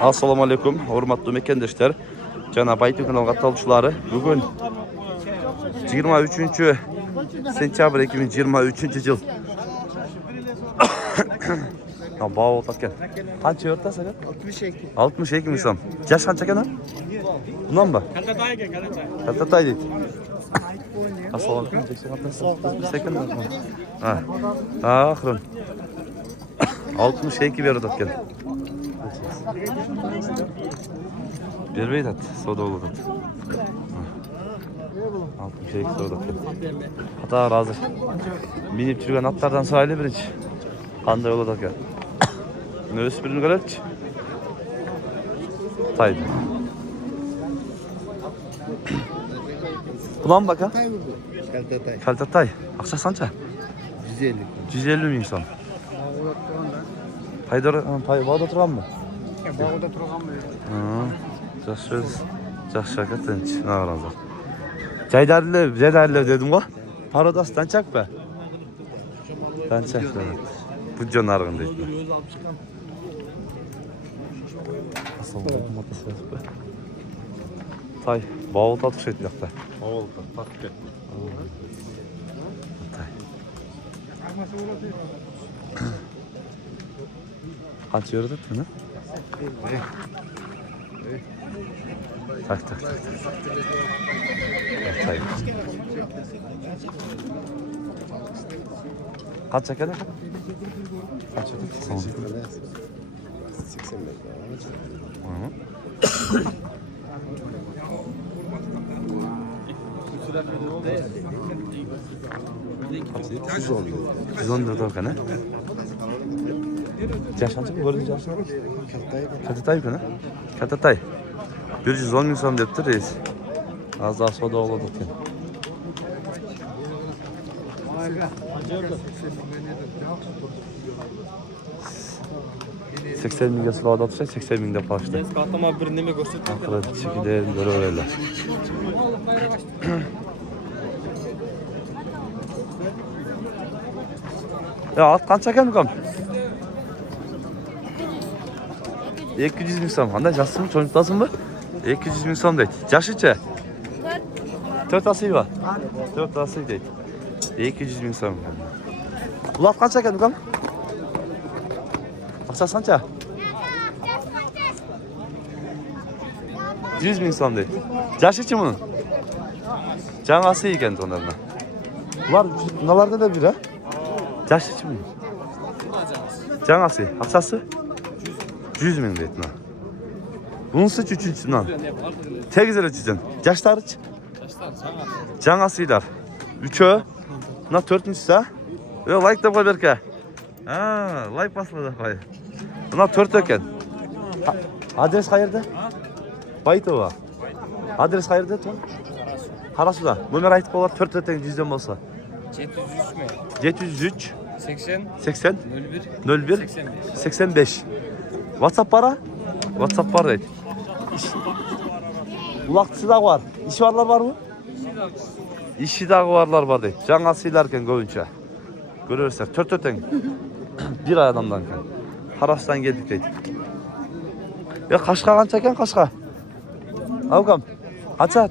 Assalamu alaikum, hormatly mekendeşler. Jana Baytu kanal katılımcıları. Bugün 23 sentyabr 2023 yıl. Bağ otarken. Qancha yorta sakat? 62. 62 misam. Yaş qancha ekan? Bundan mı? Kaltatay deydi. Assalomu alaykum. Sekin. Ha. Axırın. 62 berdi ekan. Bermeydi, soda oldu. 62 soda. Hatta razı. Minip жүрген atlardan sayılı birinci. Qanday oldu ekan? Nös birini görelçi. Taydı. Bulan baka? Kaltatay. Kaltatay. Akça sança? 150. 150 ming so'm. Bağda turgan mı? Bağda turgan mı? Жақсы aka tinch. Navrazlar. Jaydarli dedim go. Parodas tanchak be. Tanchak. Bu jonargın deydi. Tay, bavul tatış etdi yaxta. Bavul tatış. Qancha yordi buni? Tak. Tay. Qancha ekan? Qancha ekan? 85. Yüz oluyor. 114 ekan, ha? Yaşancha bo'lding, yaxshi. Kaltatay ekan, ha? Kaltatay. 110 ming so'm debdi reis. Az daha soda oladi ekan. Seksen mingga silovda otsa 80 ming deb qolishdi. Qatama bir nima ko'rsatdi. Aqli chekida ko'raveraylar. Ya at qancha ekan ukam? 200 ming so'm. Qanday jasimi, cho'ntasimi? 200 ming so'm deydi. Jashicha? 4 asıy var. 4 asıy deydi. 200 ming so'm. Ulat qancha ekan ukam? Aqchasi qancha? 100 ming so'm deydi. Jashichi buni? Jangasi ekan to'nlardan. Ular nimalarda da bir ha? Jashichi buni? Jangasi. Aqchasi? 100 ming deydi. Bunisi üçüncüsünden. Tek zile çizin. Yaşlar hiç? Cangasıylar. Üçü. Buna 4'üncüsü ha? Yok like da koy berke. Ha, like basmadı koy. Buna 4 eken. Adres hayırda? Baytova. Adres hayırda? Karasu'da. Numara ait bolar 4 eten 100'den bolsa. 703 mü? 703 80 01 85. WhatsApp para? WhatsApp var deydi. Ulaqçısı da var. İşi varlar var mı? İşi dağı varlar var deydi. Cangasıylarken koyunca. Görürsek 4 öten. Bir adamdan kan. Haras'tan geldik deydi. Ya Kaşka kança eken Kaşka? Avukam. Kaça at?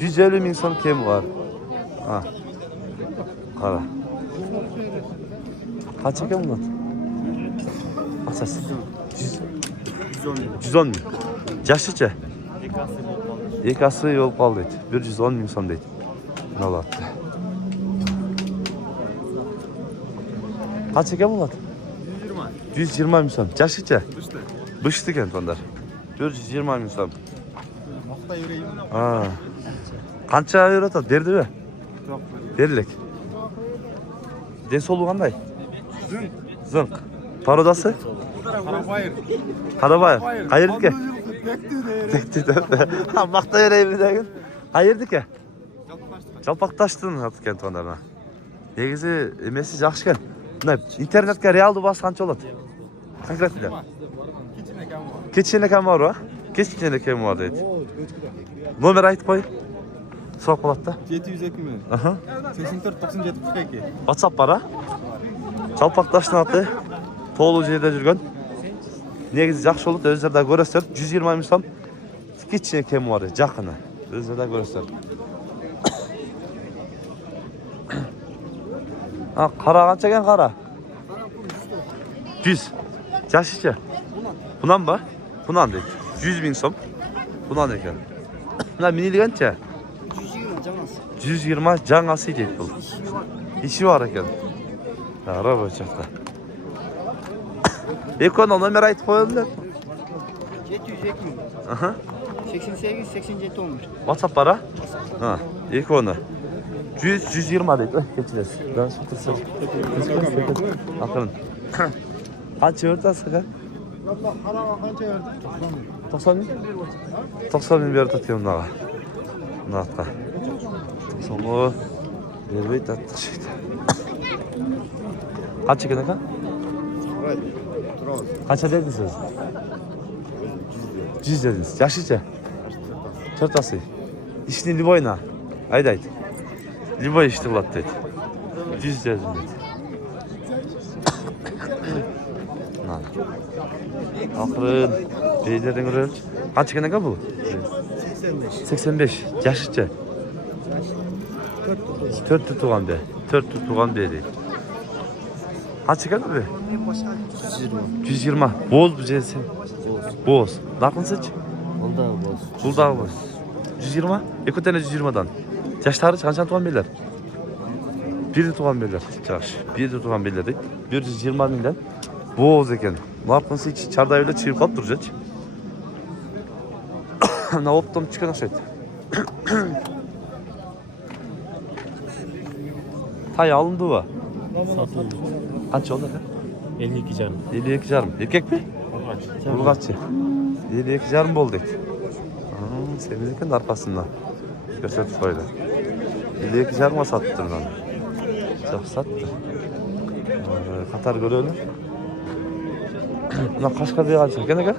150 ming so'm kemi var. Ha. Qara. Kaça eken bunlar? Asas. 110 ming. Yaşıca? Ekası yol qoldi deydi. 110 ming so'm deydi. Nolatdi. Qancha ekan bular? 120 ming so'm. Yaşıca? Bıştı ekan tonlar. 120 ming so'm. Maqta yurayim. Ha. Qancha yo'ratadi? Berdi-mi? Yo'q. Berdik. Denso'luğu qanday? Zınq. Parodası? Karabayır. Hayırdık ya? Tekti de. Ha maqta vereyim degin. Hayırdık ya? Жалпақташтын аткен тондарына. Негізі емесі жақсы екен. Мына интернетке реалды басы қанша болады? Конкретно. Кечене кем бар ба? Кечене кем бар дейді. Номер айтып қой. Сұрақ болады да. 702 mi? Aha. 84 97 42. WhatsApp бар а? Жалпақташтын аты. Толы жерде жүрген. Негизи жакшы болот, өзүлөр да көрөсүздөр. 120 миң сом. Кичине кеми бар, жакыны. Өзүлөр да көрөсүздөр. Кара канча экен кара? 100. Жашычы? Bundan mı? Bundan değil. 100 bin som. Bundan eкен. Buna minilgençe? 120 жаңасы deyip bu. İşi var eken. Araba çakta. Ekono номер айтып koyalım da. 702 Aha. 88 87 11. WhatsApp para? Ha. Ekono. 100 120 deyip. Geçeceğiz. Ben sütürsün. Akılın. Kaç öğretası kan? Haraga qancha berdi? 90 bin? 90 bin berdi atıyor bundağa. Buna atqa. Soğu vermeydi attık şeydi. Kaç eken aka? Kaça dediniz siz? 100 dediniz. Yaşıca? Çortası. İşini Liboyna. Haydi haydi. Liboy işti ulat dedi. 100 dedim dedi. Akırın, beylerin ürün. Kaç eken aka bu? 85. Yaşıca? 4 tutuğan be. 4 tutuğan be değil. Kaç eken be? 120. Boz bu cinsin. Boz. Nakın seç? Buldağı boz. 120. İki tane 120'dan. Yaşları kaçan tuğan beyler? Bir tuğan beyler. Yaxşı. Bir tuğan beyler değil. 120 binden. Boz eken. Nakın seç? Çarda öyle çığırıp kalıp duracak. Ne optum çıkan aşağıda. Tay alındı mı? Satıldı. Kaç oldu? 52 canım. 52 jarım. Erkek mi? Urgaççı. 52 jarım boldu. Senin arkasında. Gösterip koydu. 52 jarıma sattı lan. Çok sattı. Katar görelim. Buna kaçka diye kalacak. Gene gel.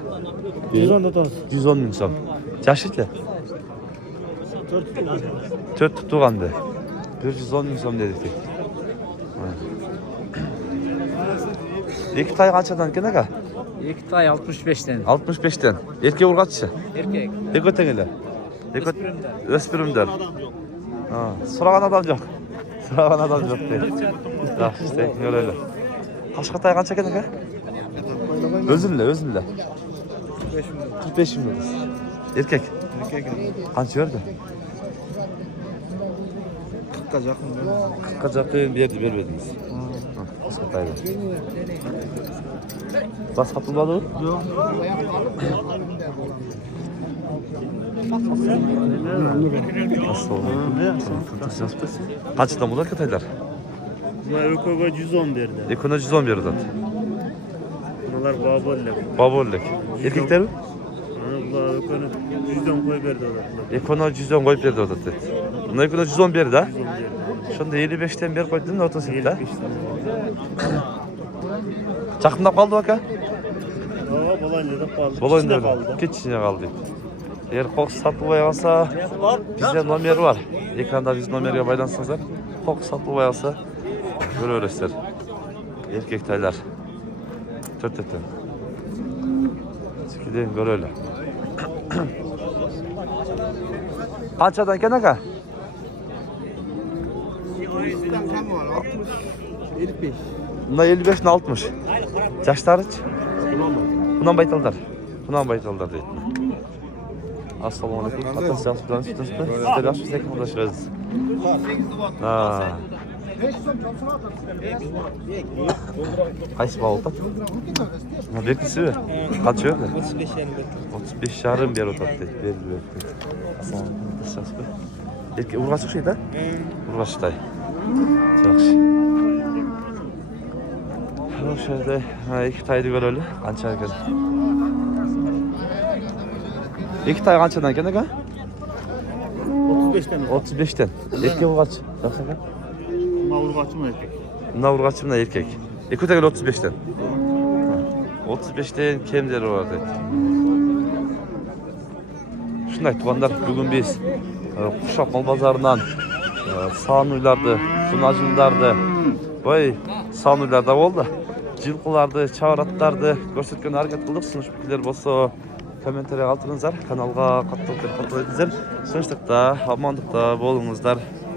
110 da 110 bin som. Yaşıtlı. 4 tutuğandı. 110 bin som dedik. İki tay kaçadan gene gel. İki tay 65'ten. 65'ten. Erkek urgaççı. Erkek. Ekotengiler. Öspürümler. Sıragan adam yok. Sıragan adam yok değil. Ya işte öyle. Kaç tay kaç eken aka? Özünle. 45 bin lirası. Erkek. Kaç verdi? 40'a yakın berdi. 40'a yakın vermediniz. Kaç tay ver? Bas satılmadı mı? Yok. Nasıl oldu? Kaçtan bunlar kataylar? Bunlar Ökoga 110 verdi. Ekonomi 111 'dan. Bunlar babalık. Babollik. Erkekler mi? Bunlar Ökoga 110 koy verdi orada. Ekonomi 110 koyup verdi orada. Bunlar ekonomi 111 da. 110 verdi. Şunda 55'ten beri koydun da 38 da. 55 tane. Çakımda kaldı baka. Bolonya'da kaldı. Bolonya'da İçinde öyle. Keçine kaldı. Eğer koku satılmaya kalsa bizde nomer var. Ekranda biz nomerge baylansınızlar. Koku satılmaya kalsa böyle öylesiler. Erkek taylar. 4 eten. Sikide böyle öyle. Kaçadan gene ka? 55. Bunda 55'in 60. Yaşları hiç? Bundan baytalдар. Bundan baytalдар deydi. Assalamualaikum. Atas yaxshi bilasizmi? Sizlar yaxshi ekan xudashsiz. Ha. Qaysi bavulda? Ne bekisi? Kaç öyle? 35 yarım bir otat dedi. Verdi. Assalamualaikum. Erkek urgaçık şey da? Urgaçtay. Yaxshi. Şöyle iki taydı görelim. Kança ekan? İki tay kançadan ekan aka? 35 tane. 35'ten. Erkek urgaç. Yaxshi ekan? Mavurgaçı mı erkek? Bunlar urgaçı bunlar erkek. İki tay 35'ten. 35'ten kemleri var dedi. Şunday tuğanlar bugün biz Kuşak mal bazarından sağın uylardı, sunacımlardı. Vay sağın uylarda oldu. жылкыларды, чабар аттарды көрсөткөнгө аракет кылдык. Сунуш пикирлер болсо комментарий калтырыңыздар. Каналга катталып кетиңиздер. Тынчтыкта, амандыкта болуңуздар.